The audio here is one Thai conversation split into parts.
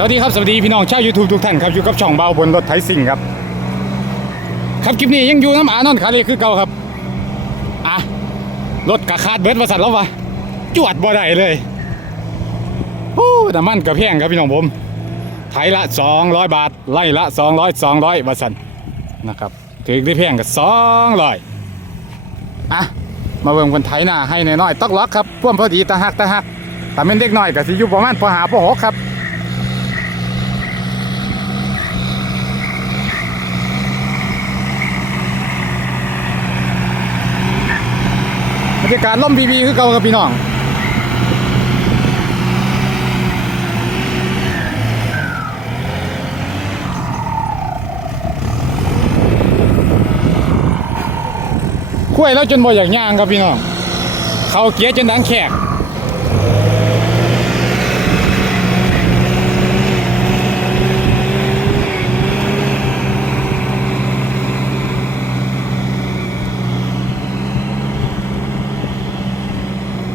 สวัสดีครับ สวัสดีพี่น้องชาวยูทูบทุกท่านครับอยู่กับช่องเบาบนรถไถสิ่งครับ ครับคลิปนี้ยังอยู่น้ำอานอนคาเลคือเก่าครับอะรถกระคาดเบิดมาสั่นแล้ววะจวดบ่ได้เลยโอ้น้ำมันกระแพงครับพี่น้องผมไถละ 200 บาท ไล่ละ 200 200บาทสันนะครับถือได้แพงกับ200อะมาเบิ่งคนไถหน้าให้น้อยๆตอกล็อกครับพ่วมพอดีตาหักตาหักแต่เป็นเด็กน้อยก็สิอยู่ประมาณปหาปหกครับ บรรยากาศล่มบีบีคือเก่าครับพี่น้องคุ้ยแล้วจนบ่อยากย่างครับพี่น้องเขาเกียจนดังแขก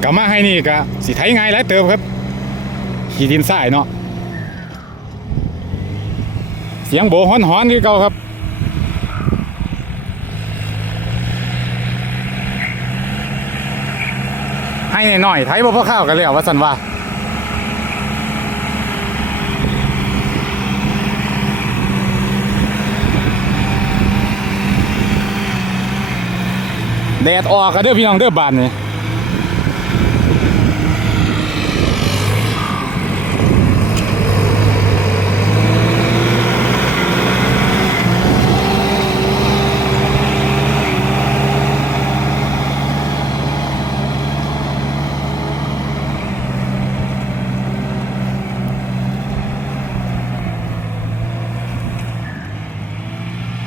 กลับมาให้นี่ก็สิไถง่ายหลายเติมครับขี่ดินทรายเนาะเสียงโบหอนหอนๆคือเก่าครับให้หน่อยๆไถบ่พอข้าวกันแล้วว่าสันว่าแดดออกกันเด้อพี่น้องเด้อบานนี่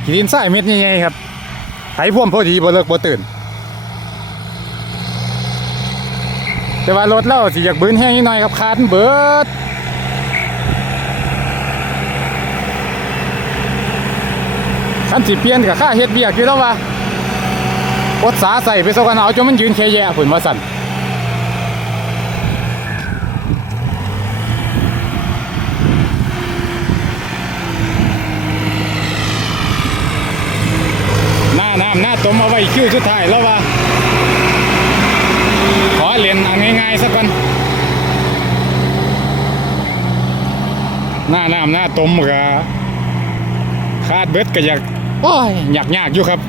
ขีดินทรายเม็ดใหญ่ๆครับไถพ่วมพอดีบ่เลิกบ่ตื่น แต่ว่ารถเราสิอยากบืนแห้งนิดหน่อยครับคาดเบิดคันสิเปลี่ยนกับค่าเฮ็ดเบียกอยู่แล้วว่าอดสาใส่ไปซกันเอาจนมันยืนแค่แย่ผุนว่าสั่น หน้าน้ำนาต้มเอาไว้คิ้วสุดท้ายแล้วว่า ขอเรียนเอาง่ายๆสักกันหน้าน้ำหน้าต้มก็คาดเบ็ดก็อยากโอ้ยอยากยากอยู่ครับ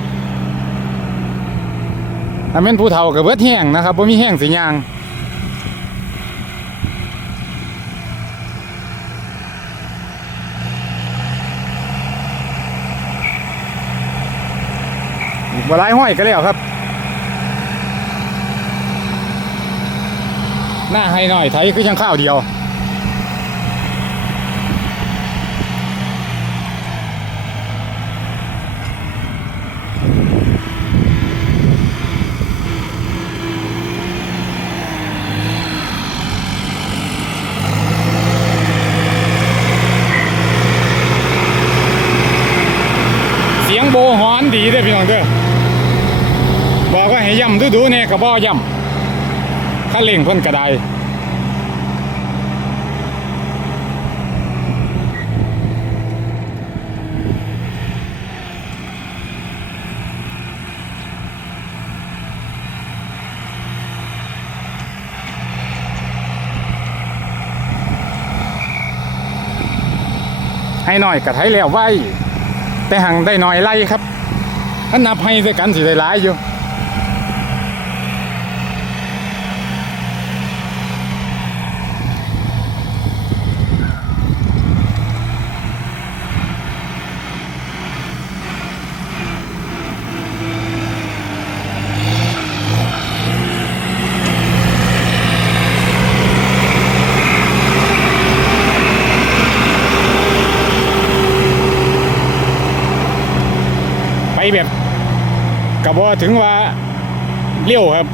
อาเป็นผู้เฒ่ากับเบิดแห้งนะครับบ่มีแห้งสิยาง บ่หลายห้อยก็แล้วครับ หน้าให้หน่อยไทยคือยังข้าวเดียวเสียงโบหอนดีเด้อพี่น้องเด้อบอกว่า ให้ย่ำดูๆเนี่ยก็บ่ย่ำถ้าเล่งเพิ่นกระไดให้หน่อยกระไทแล้วไว้ แต่หังได้หน่อยไล่ครับถ้านับให้ด้วยกันสิได้หลายอยู่ แบบกระบอถึงว่าเลี้ยวครับ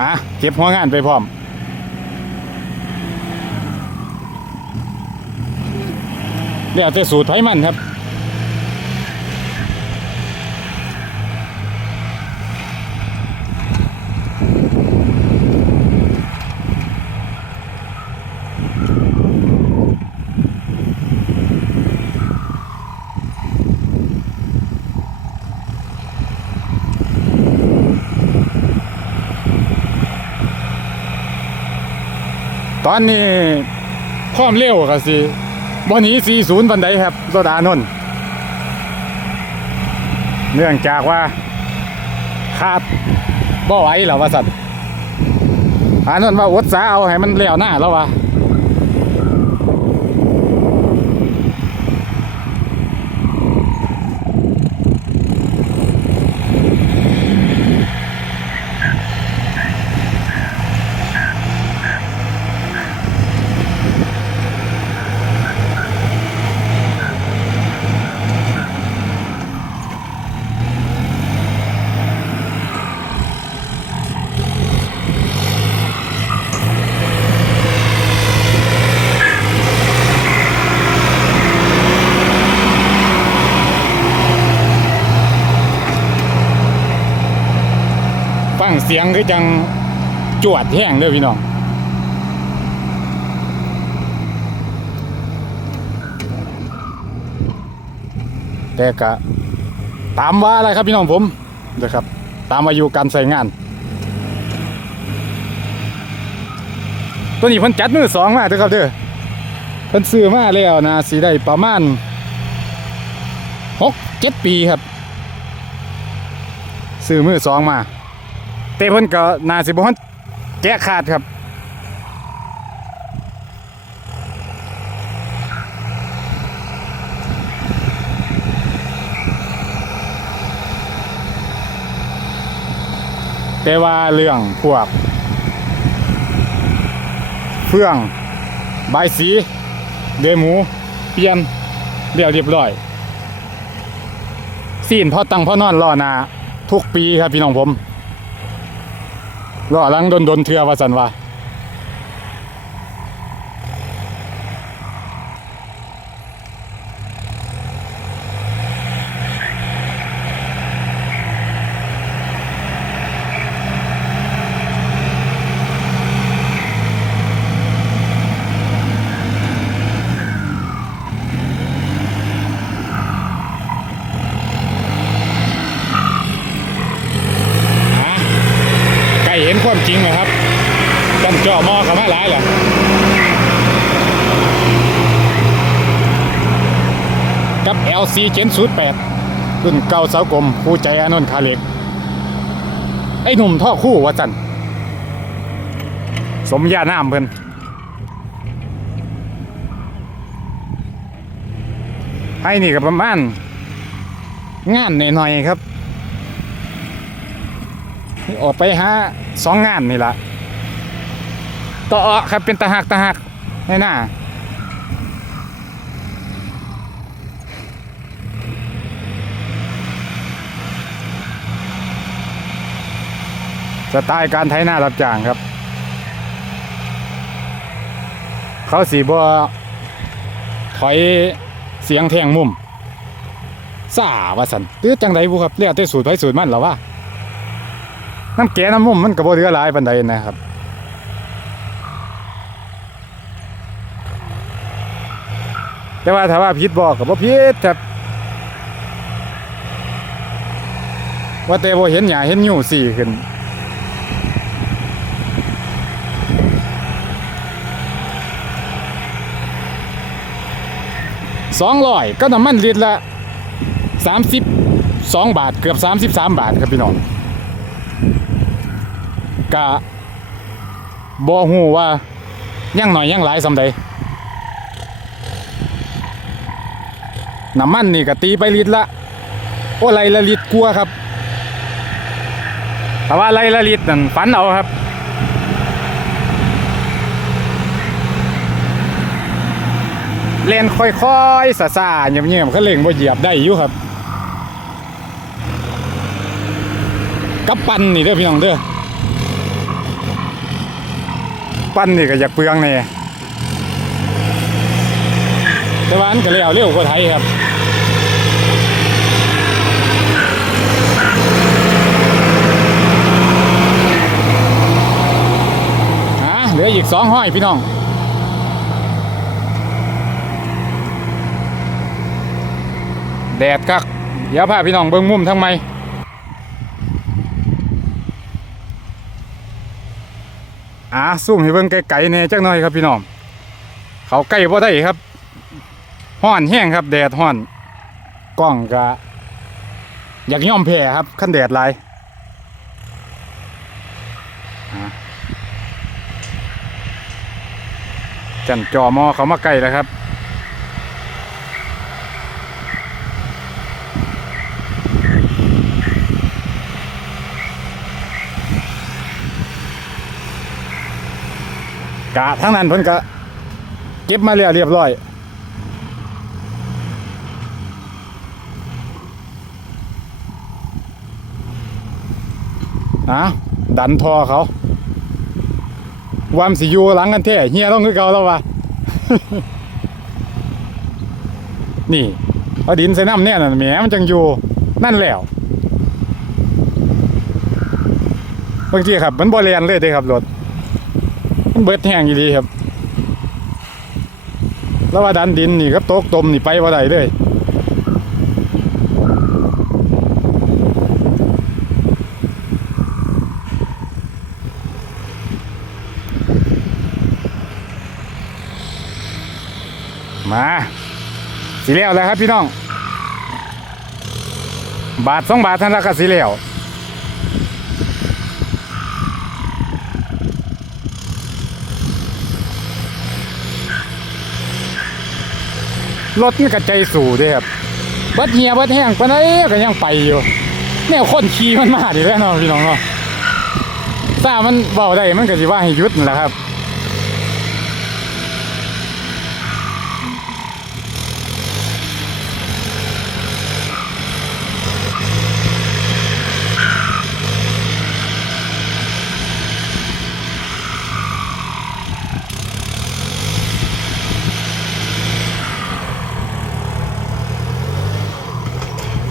อะเก็บหัวงานไปพร้อมเดี๋ยวจะสูตรไทยมันครับ ตอนนี้ความเร็วก็สิบ่หนี40ปันไดครับโซดานนท์เนื่องจากว่าคาดบ่ไหวแล้วว่าสัตว์อานนท์ว่าอดสาเอาให้มันเลี้ยวหน้าแล้ววะ ฟัง เสียงคือจังจวดแห้งเด้อพี่น้องแต่กะตามว่าอะไรครับพี่น้องผมนะครับ ตามอายุการใส่งาน ตัวนี้เพิ่นจัดมือสองมาเด้อครับเด้อเพิ่นซื้อมาแล้วนะสีได้ประมาณหกเจ็ดปีครับ ซื้อมือสองมา แต่เพิ่นก็น่าสิบ่ฮันแกะขาดครับ แต่ว่าเรื่องพวก เฟื่องใบสีเดหมู เปลี่ยนเรียวเรียบร้อยซีนพอตังพอนอนรอนาทุกปีครับพี่น้องผม รอหลังดนดนๆเทือว่าสันว่าอะใกล้เห็นความจริงแล้วครับกันจ่อหมอเขามาหลายเหรอ กับ LC เจนศูนย์แปดรุ่นเก่าเสากลมคู่ใจอานนท์คาเล็ก ไอ้หนุ่มท่อคู่ว่าจันสมญาน้ำเพิ่นให้นี่ก็ประมาณงานหน่อยๆครับออกไปหาสองงานนี่ละต่อครับเป็นตาหักตาหักในหน้า สไตล์การไถหน้ารับจ้างครับ เขาสีบัวถอยเสียงแทงมุมซาว่าสันหรือจังไดบุครับเรียกแต่สูตรไผสูตรมันหรอวะน้ำแกน้ำมุมมันก็บ่เหลือหลายปานใดนะครับแต่ว่าถ้าว่าผิดบอกก็บ่ผิดครับว่าแต่บ่เห็นหญ้าเห็นยู่สี่ขึ้น สองร้อยก็น้ำมันลิตรละสามสิบสองบาท เกือบสามสิบสามบาทครับพี่น้องกะบ่ฮู้ว่ายังหน่อยยังหลายสำใดน้ำมันนี่ก็ตีไปลิตรละ โอ้ไรละลิตรกลัวครับ แต่ว่าไรละลิตรนั่นฝันเอาครับ เล่นค่อยๆซาๆเงียบๆเขาเล่งบ่เหยียบได้อยู่ครับกับปั่นนี่เด้อพี่น้องเด้อปั้นนี่ก็อยากเปลืองแน่แต่ว่าอันก็เลยเอาเร็วกว่าไทยครับอ่าเหลืออีกสองห้อยพี่น้อง แดดคักเดี๋ยวพาพี่น้องเบิ่งมุมทั้งไมอ่าซูมให้เบิ่งไกลๆเนี่ยจักหน่อยครับพี่น้อง เขาใกล้บ่ได้ครับห้อนแห้งครับ แดดห้อนกล้องก็อยากย่อมแพ้ครับขั้นแดดลายจันจอมอเขามาใกลแล้วครับ กะทั้งนั้นเพิ่นก็เก็บมาแล้วเรียบร้อย อะดันทอเขาวามนสิอยู่หลังกันแท้เฮียต้องคือเก่าแล้ววะนี่เอาดินใส่น้ำเนี่ยน่ะแหมมันจังอยู่นั่นแหล้วบางทีครับมันบ่เรียนเลยเด้ครับรถ เบิดแห้งอยู่ดีครับ แล้วว่าดันดินนี่ครับโต๊กตมนี่ไปว่าได้เลยมาสีเหลวแล้วครับพี่น้อง บาทสองบาทท่านละก็สีเหลว รถนี่กระใจสู่เด้ครับบัดเหียบัดแห้งปานใดก็ยังไปอยู่แนวคนขี่มันมาดิแน่นอนพี่น้องเนาะทรามันเบาได้มันก็สิว่าให้หยุดนั่นแหละครับ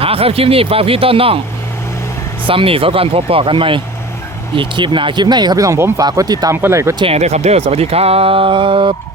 าครับคลิปนี้ฝากพี่ต้นน้องซัมนี่สก่อนพบปอกันไหมอีกคลิปหนาคลิปหนครับพี่น้องผมฝากกดติดตามกดไลค์กดแชร์ด้วยครับเด้อสวัสดีครับ